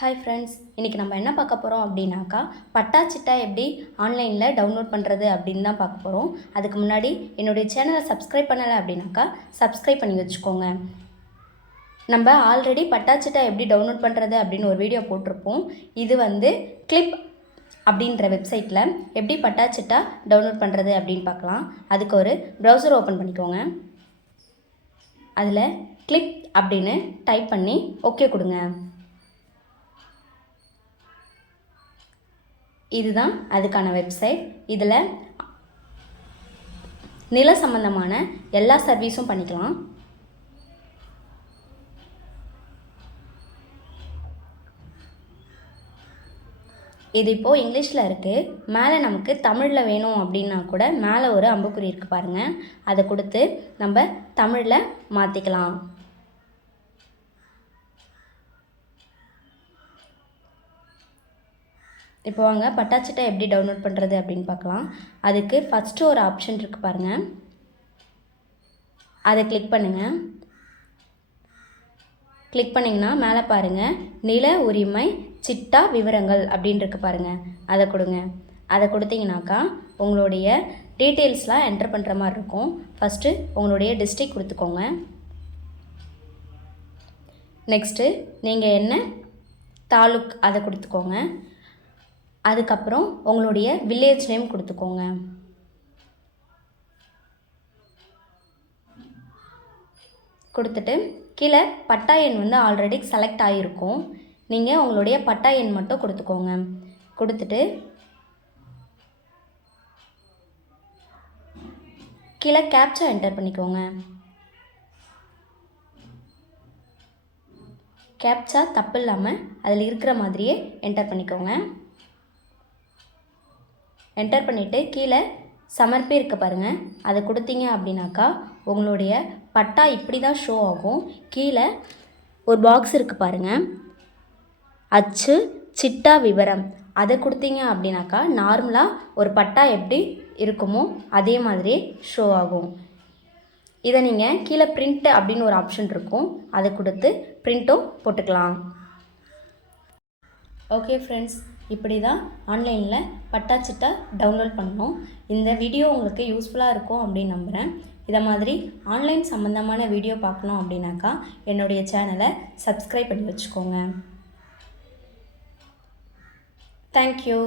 Hi friends, இன்றைக்கி நம்ம என்ன பார்க்க போகிறோம் அப்படின்னாக்கா பட்டா சிட்டா எப்படி ஆன்லைனில் டவுன்லோட் பண்ணுறது அப்படின்னு தான் பார்க்க போகிறோம். அதுக்கு முன்னாடி என்னுடைய சேனலை சப்ஸ்கிரைப் பண்ணலை அப்படின்னாக்கா சப்ஸ்கிரைப் பண்ணி வச்சுக்கோங்க. நம்ம ஆல்ரெடி பட்டா சிட்டா எப்படி டவுன்லோட் பண்ணுறது அப்படின்னு ஒரு வீடியோ போட்டிருப்போம். இது கிளிப் அப்படின்ற வெப்சைட்டில் எப்படி பட்டா சிட்டா டவுன்லோட் பண்ணுறது அப்படின்னு பார்க்கலாம். அதுக்கு ஒரு ப்ரௌசர் ஓப்பன் பண்ணிக்கோங்க. அதில் கிளிப் அப்படின்னு டைப் பண்ணி ஓகே கொடுங்க. இதுதான் அதுக்கான வெப்சைட். இதில் நில சம்பந்தமான எல்லா சர்வீஸும் பண்ணிக்கலாம். இது இப்போது இங்கிலீஷில் இருக்குது. மேலே நமக்கு தமிழில் வேணும் அப்படின்னா கூட மேலே ஒரு அம்புக்குறி இருக்குது பாருங்கள், அதை கொடுத்து நம்ம தமிழில் மாற்றிக்கலாம். இப்போ வாங்க பட்டா சிட்டா எப்படி டவுன்லோட் பண்ணுறது அப்படின்னு பார்க்கலாம். அதுக்கு ஃபஸ்ட்டு ஒரு ஆப்ஷன் இருக்குது பாருங்கள், அதை கிளிக் பண்ணுங்கள். கிளிக் பண்ணிங்கன்னா மேலே பாருங்கள் நில உரிமை சிட்டா விவரங்கள் அப்படின்னு இருக்கு பாருங்கள், அதை கொடுங்க. அதை கொடுத்தீங்கன்னாக்கா உங்களுடைய டீட்டெயில்ஸ்லாம் என்டர் பண்ணுற மாதிரி இருக்கும். ஃபஸ்ட்டு உங்களுடைய டிஸ்ட்ரிக்ட் கொடுத்துக்கோங்க. நெக்ஸ்ட்டு நீங்கள் என்ன தாலுக் அதை கொடுத்துக்கோங்க. அதுக்கப்புறம் உங்களுடைய வில்லேஜ் நேம் கொடுத்துக்கோங்க. கொடுத்துட்டு கீழே பட்டா எண் ஆல்ரெடி செலக்ட் ஆகிருக்கும். நீங்கள் உங்களுடைய பட்டா எண் மட்டும் கொடுத்துக்கோங்க. கொடுத்துட்டு கீழே கேப்சா என்டர் பண்ணிக்கோங்க. கேப்சா தப்பு இல்லாமல் அதில் இருக்கிற மாதிரியே என்டர் பண்ணிக்கோங்க. என்டர் பண்ணிவிட்டு கீழே சமர்ப்பி இருக்க பாருங்கள், அதை கொடுத்தீங்க அப்படின்னாக்கா உங்களுடைய பட்டா இப்படி தான் ஷோ ஆகும். கீழே ஒரு பாக்ஸ் இருக்குது பாருங்கள், அச்சு சிட்டா விவரம், அதை கொடுத்தீங்க அப்படின்னாக்கா நார்மலாக ஒரு பட்டா எப்படி இருக்குமோ அதே மாதிரி ஷோ ஆகும். இதை நீங்கள் கீழே பிரிண்ட் அப்படின்னு ஒரு ஆப்ஷன் இருக்கும், அதை கொடுத்து பிரிண்ட்டும் போட்டுக்கலாம். ஓகே ஃப்ரெண்ட்ஸ், இப்படி தான் ஆன்லைனில் பட்டா சிட்டா டவுன்லோட் பண்ணணும். இந்த வீடியோ உங்களுக்கு யூஸ்ஃபுல்லாக இருக்கும் அப்படின்னு நம்புகிறேன். இதை மாதிரி ஆன்லைன் சம்மந்தமான வீடியோ பார்க்கணும் அப்படின்னாக்கா என்னுடைய சேனலை சப்ஸ்கிரைப் பண்ணி வச்சுக்கோங்க. தேங்க்யூ.